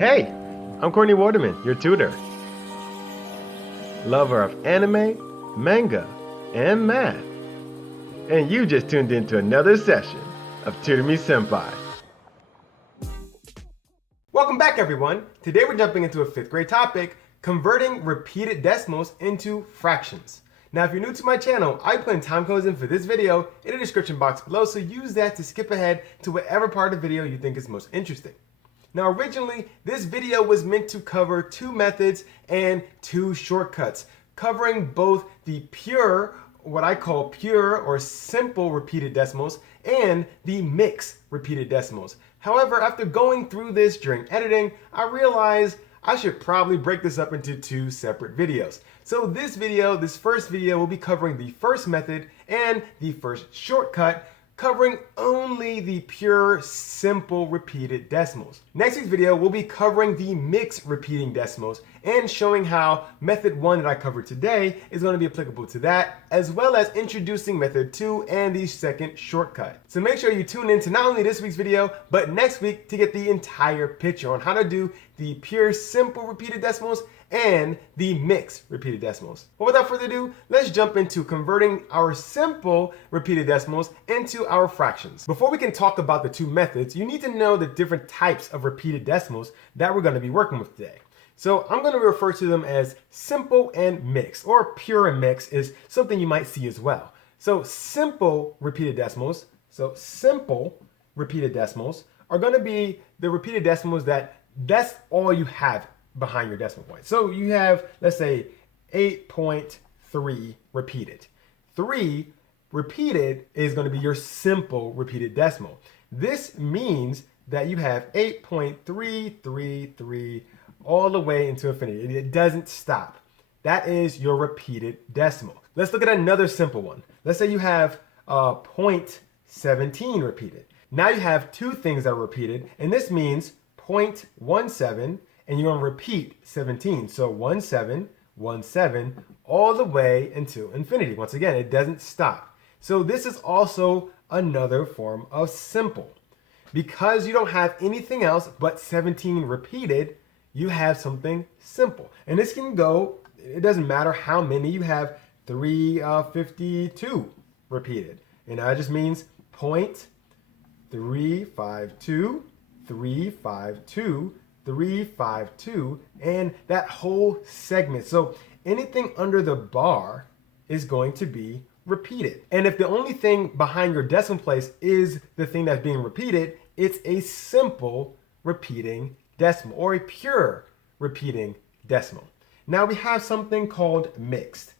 Hey, I'm Courtney Waterman, your tutor. Lover of anime, manga, and math. And you just tuned into another session of Tutor Me Senpai. Welcome back, everyone. Today we're jumping into a 5th grade topic, converting repeated decimals into fractions. Now, if you're new to my channel, I put in timecodes in for this video in the description box below, so use that to skip ahead to whatever part of the video you think is most interesting. Now, originally, this video was meant to cover 2 methods and 2 shortcuts, covering both the pure, what I call pure or simple repeated decimals, and the mixed repeated decimals. However, after going through this during editing, I realized I should probably break this up into 2 separate videos. So this first video, will be covering the first method and the first shortcut, covering only the pure, simple repeated decimals. Next week's video, we'll be covering the mixed repeating decimals and showing how method 1 that I covered today is going to be applicable to that, as well as introducing method 2 and the second shortcut. So make sure you tune in to not only this week's video, but next week to get the entire picture on how to do the pure, simple repeated decimals and the mixed repeated decimals. But without further ado, let's jump into converting our simple repeated decimals into our fractions. Before we can talk about the 2 methods, you need to know the different types of repeated decimals that we're going to be working with today. So I'm going to refer to them as simple and mixed, or pure and mixed is something you might see as well. So simple repeated decimals are going to be the repeated decimals that's all you have behind your decimal point. So you have, let's say, 8.3 repeated. 3 repeated is going to be your simple repeated decimal. This means that you have 8.333 all the way into infinity. It doesn't stop. That is your repeated decimal. Let's look at another simple one. Let's say you have 0.17 repeated. Now you have 2 things that are repeated, and this means 0.17, and you're going to repeat 17. So 17, 17, all the way into infinity. Once again, it doesn't stop. So this is also another form of simple. Because you don't have anything else but 17 repeated, you have something simple. And this can go, it doesn't matter how many, you have 352 repeated. And that just means 0.352, 352, 352, and that whole segment. So anything under the bar is going to be repeated. And if the only thing behind your decimal place is the thing that's being repeated, it's a simple repeating decimal, or a pure repeating decimal. Now we have something called mixed.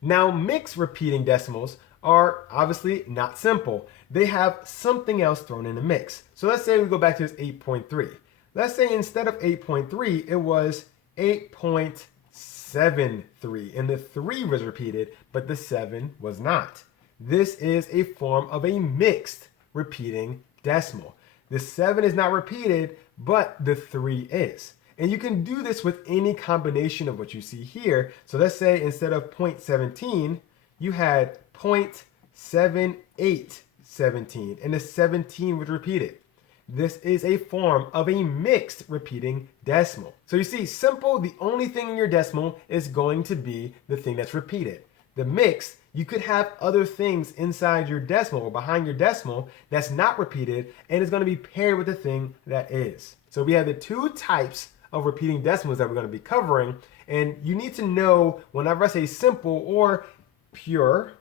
Now mixed repeating decimals are obviously not simple. They have something else thrown in the mix. So let's say we go back to this 8.3. Let's say instead of 8.3, it was 8.73, and the 3 was repeated, but the 7 was not. This is a form of a mixed repeating decimal. The 7 is not repeated, but the 3 is. And you can do this with any combination of what you see here. So let's say instead of 0.17, you had 0.7817, and the 17 was repeated. This is a form of a mixed repeating decimal. So you see, simple, the only thing in your decimal is going to be the thing that's repeated. The mixed, you could have other things inside your decimal or behind your decimal that's not repeated, and it's going to be paired with the thing that is. So we have the 2 types of repeating decimals that we're going to be covering, and you need to know whenever I say simple or pure,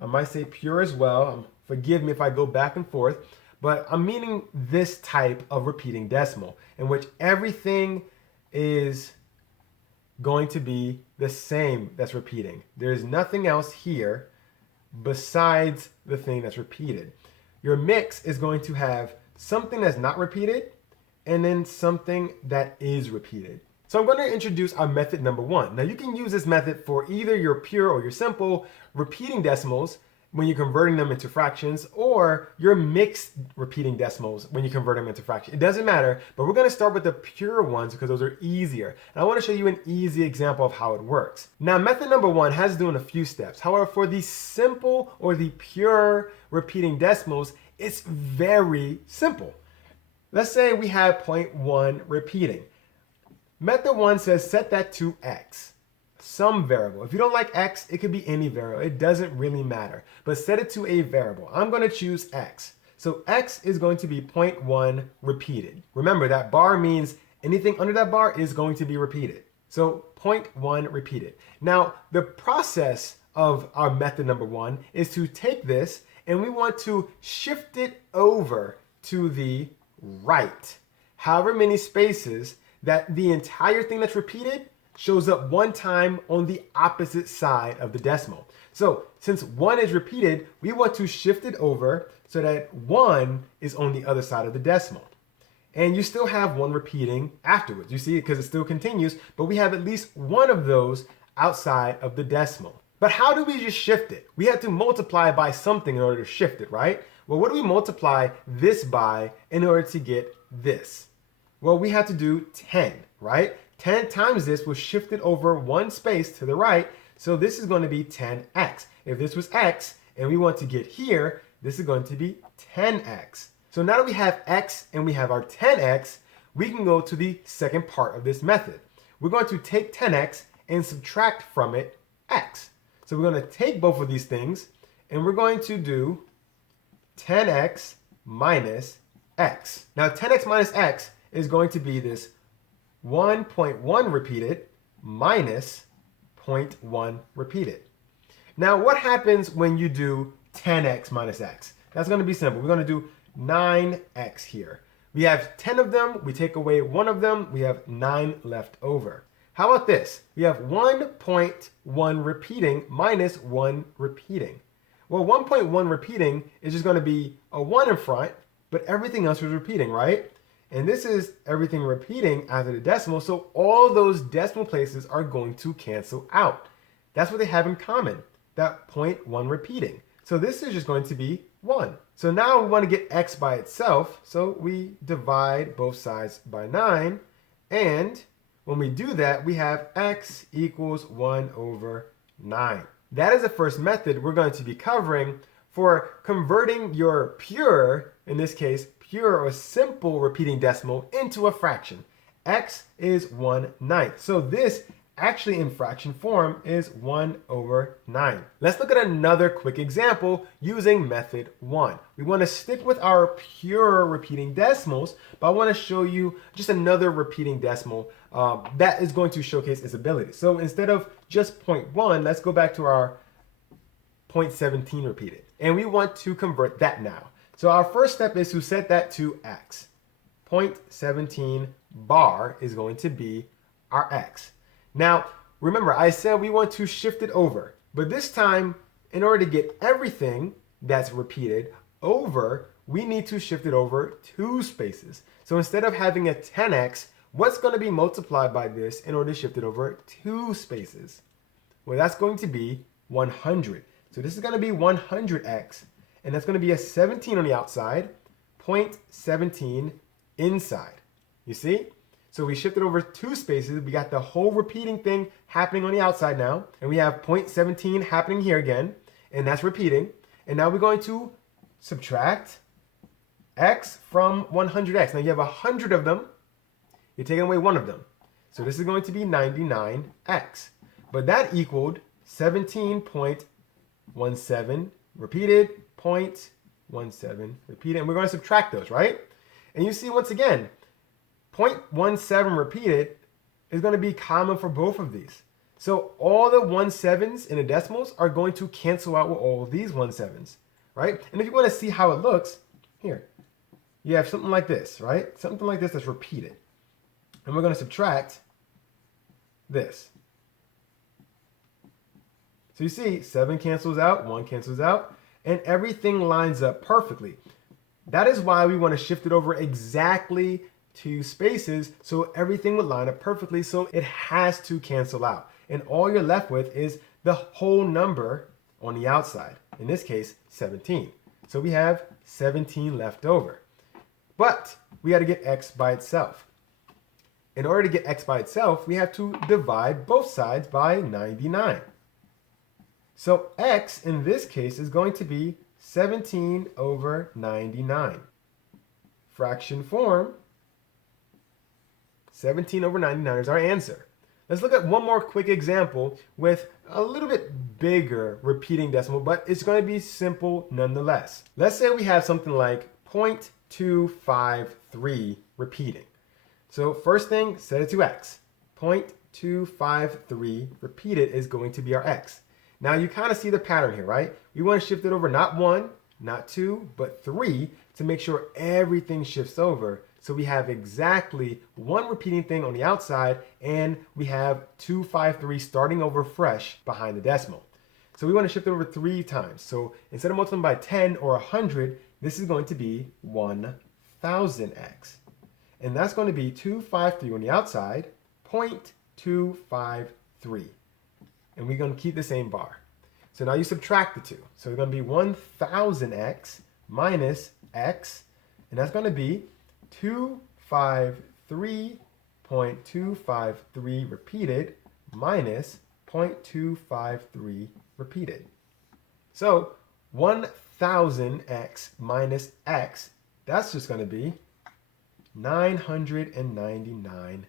I might say pure as well, forgive me if I go back and forth, but I'm meaning this type of repeating decimal in which everything is going to be the same that's repeating. There's nothing else here besides the thing that's repeated. Your mix is going to have something that's not repeated and then something that is repeated. So I'm going to introduce our method number 1. Now you can use this method for either your pure or your simple repeating decimals when you're converting them into fractions, or your mixed repeating decimals when you convert them into fractions. It doesn't matter, but we're going to start with the pure ones because those are easier. And I want to show you an easy example of how it works. Now, method number 1 has to do in a few steps. However, for the simple or the pure repeating decimals, it's very simple. Let's say we have 0.1 repeating. Method 1 says set that to x, some variable. If you don't like x, it could be any variable. It doesn't really matter. But set it to a variable. I'm going to choose x. So x is going to be 0.1 repeated. Remember, that bar means anything under that bar is going to be repeated. So 0.1 repeated. Now, the process of our method number 1 is to take this and we want to shift it over to the right. However many spaces that the entire thing that's repeated shows up one time on the opposite side of the decimal. So since 1 is repeated, we want to shift it over so that 1 is on the other side of the decimal. And you still have 1 repeating afterwards. You see it because it still continues, but we have at least one of those outside of the decimal. But how do we just shift it? We have to multiply by something in order to shift it, right? Well, what do we multiply this by in order to get this? Well, we have to do 10, right? 10 times this will shift it over one space to the right, so this is going to be 10x. If this was x and we want to get here, this is going to be 10x. So now that we have x and we have our 10x, we can go to the second part of this method. We're going to take 10x and subtract from it x. So we're going to take both of these things and we're going to do 10x minus x. Now 10x minus x is going to be this 1.1 repeated minus 0.1 repeated. Now what happens when you do 10x minus x? That's going to be simple. We're going to do 9x here. We have 10 of them, we take away one of them, we have 9 left over. How about this? We have 1.1 repeating minus 1 repeating. Well, 1.1 repeating is just going to be a 1 in front, but everything else was repeating, right? And this is everything repeating after the decimal, so all those decimal places are going to cancel out. That's what they have in common, that 0.1 repeating. So this is just going to be 1. So now we want to get x by itself, so we divide both sides by 9, and when we do that, we have x equals 1 over 9. That is the first method we're going to be covering for converting your pure, in this case, pure or simple repeating decimal into a fraction. X is 1/9. So this actually in fraction form is 1 over 9. Let's look at another quick example using method 1. We want to stick with our pure repeating decimals, but I want to show you just another repeating decimal that is going to showcase its ability. So instead of just 0.1, let's go back to our 0.17 repeated. And we want to convert that now. So our first step is to set that to x. 0.17 bar is going to be our x. Now, remember, I said we want to shift it over. But this time, in order to get everything that's repeated over, we need to shift it over 2 spaces. So instead of having a 10x, what's going to be multiplied by this in order to shift it over 2 spaces? Well, that's going to be 100. So this is going to be 100x, and that's going to be a 17 on the outside, 0.17 inside. You see? So we shifted over 2 spaces. We got the whole repeating thing happening on the outside now, and we have 0.17 happening here again, and that's repeating. And now we're going to subtract x from 100x. Now you have 100 of them. You're taking away one of them. So this is going to be 99x. But that equaled 17.17 repeated, 0.17 repeated. And we're going to subtract those, right? And you see once again, 0.17 repeated is going to be common for both of these. So all the 17s in the decimals are going to cancel out with all of these 17s, right? And if you want to see how it looks, here, you have something like this, right? Something like this that's repeated. And we're going to subtract this. So you see, 7 cancels out, 1 cancels out, and everything lines up perfectly. That is why we want to shift it over exactly 2 spaces so everything would line up perfectly, so it has to cancel out. And all you're left with is the whole number on the outside. In this case, 17. So we have 17 left over. But we got to get x by itself. In order to get x by itself, we have to divide both sides by 99. So x in this case is going to be 17 over 99. fraction form, 17 over 99 is our answer. Let's look at one more quick example with a little bit bigger repeating decimal, but it's going to be simple nonetheless. Let's say we have something like 0.253 repeating. So first thing, set it to x. 0.253 repeated is going to be our x. Now you kind of see the pattern here, right? We want to shift it over not 1, not 2, but 3 to make sure everything shifts over. So we have exactly one repeating thing on the outside, and we have 253 starting over fresh behind the decimal. So we want to shift it over 3 times. So instead of multiplying by 10 or 100, this is going to be 1000x. And that's going to be 253 on the outside, 0.253. And we're going to keep the same bar. So now you subtract the two. So it's going to be 1000x minus x, and that's going to be 253.253 repeated minus 0.253 repeated. So 1000x minus x, that's just going to be 999x.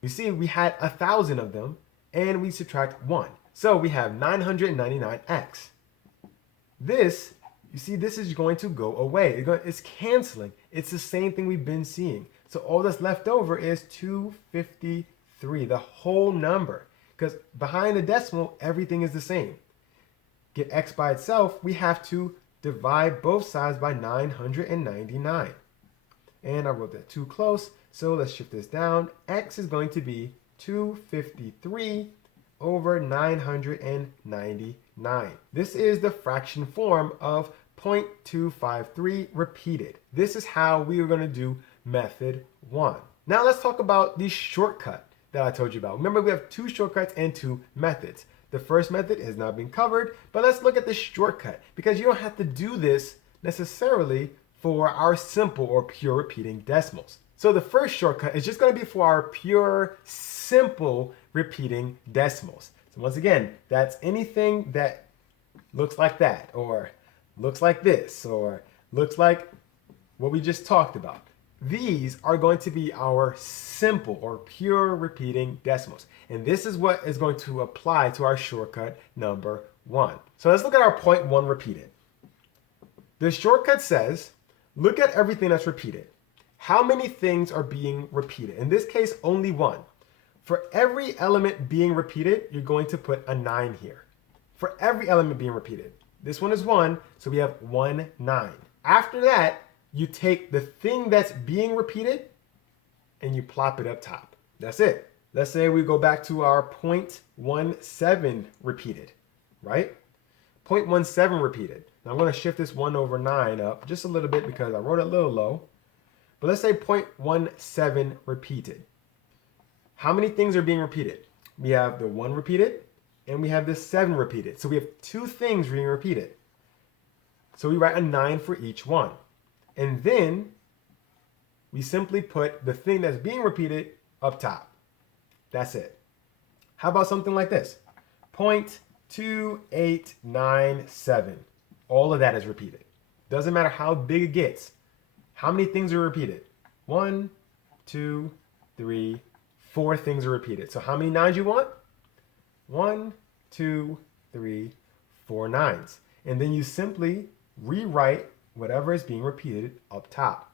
You see, we had 1,000 of them, and we subtract 1. So we have 999x. This, you see, this is going to go away. It's canceling. It's the same thing we've been seeing. So all that's left over is 253, the whole number. Because behind the decimal, everything is the same. Get x by itself, we have to divide both sides by 999. And I wrote that too close, so let's shift this down. X is going to be 253 over 999. This is the fraction form of 0.253 repeated. This is how we are going to do method 1. Now let's talk about the shortcut that I told you about. Remember, we have 2 shortcuts and 2 methods. The first method has not been covered, but let's look at the shortcut, because you don't have to do this necessarily for our simple or pure repeating decimals. So the first shortcut is just going to be for our pure, simple repeating decimals. So once again, that's anything that looks like that, or looks like this, or looks like what we just talked about. These are going to be our simple or pure repeating decimals. And this is what is going to apply to our shortcut number 1. So let's look at our 0.1 repeated. The shortcut says, look at everything that's repeated. How many things are being repeated? In this case, only 1. For every element being repeated, you're going to put a 9 here. For every element being repeated. This one is 1, so we have 1, 9. After that, you take the thing that's being repeated and you plop it up top. That's it. Let's say we go back to our 0.17 repeated, right? 0.17 repeated. Now I'm going to shift this 1 over 9 up just a little bit because I wrote it a little low. But let's say 0.17 repeated. How many things are being repeated? We have the 1 repeated and we have the 7 repeated. So we have 2 things being repeated. So we write a 9 for each one. And then we simply put the thing that's being repeated up top. That's it. How about something like this? 0.2897. All of that is repeated. Doesn't matter how big it gets. How many things are repeated? 1, 2, 3, 4 things are repeated. So how many 9s you want? 1, 2, 3, 4 9s. And then you simply rewrite whatever is being repeated up top.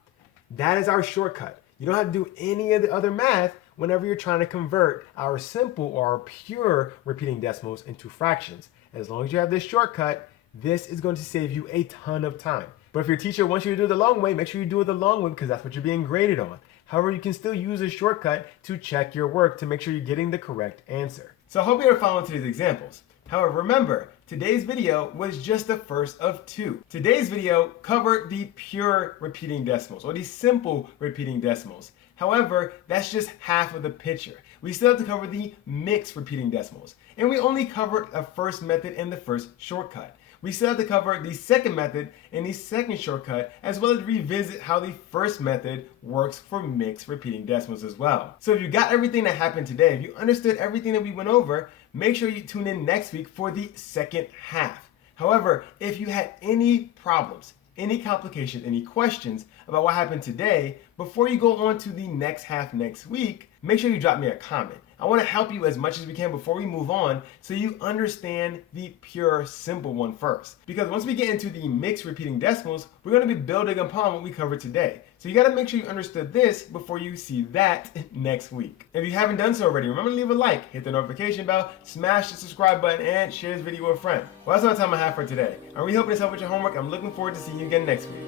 That is our shortcut. You don't have to do any of the other math whenever you're trying to convert our simple or our pure repeating decimals into fractions. As long as you have this shortcut, this is going to save you a ton of time. But if your teacher wants you to do it the long way, make sure you do it the long way because that's what you're being graded on. However, you can still use a shortcut to check your work to make sure you're getting the correct answer. So I hope you're following today's examples. However, remember, today's video was just the first of 2. Today's video covered the pure repeating decimals or the simple repeating decimals. However, that's just half of the picture. We still have to cover the mixed repeating decimals. And we only covered the first method and the first shortcut. We still have to cover the second method and the second shortcut, as well as revisit how the first method works for mixed repeating decimals as well. So if you got everything that happened today, if you understood everything that we went over, make sure you tune in next week for the second half. However, if you had any problems, any complications, any questions about what happened today before you go on to the next half next week, make sure you drop me a comment. I want to help you as much as we can before we move on so you understand the pure simple one first. Because once we get into the mixed repeating decimals, we're going to be building upon what we covered today. So you got to make sure you understood this before you see that next week. If you haven't done so already, remember to leave a like, hit the notification bell, smash the subscribe button, and share this video with a friend. Well, that's all the time I have for today. I really hope this helped with your homework. I'm looking forward to seeing you again next week.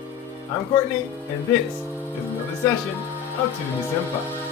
I'm Courtney, and this is another session of Tutor Me Sempai.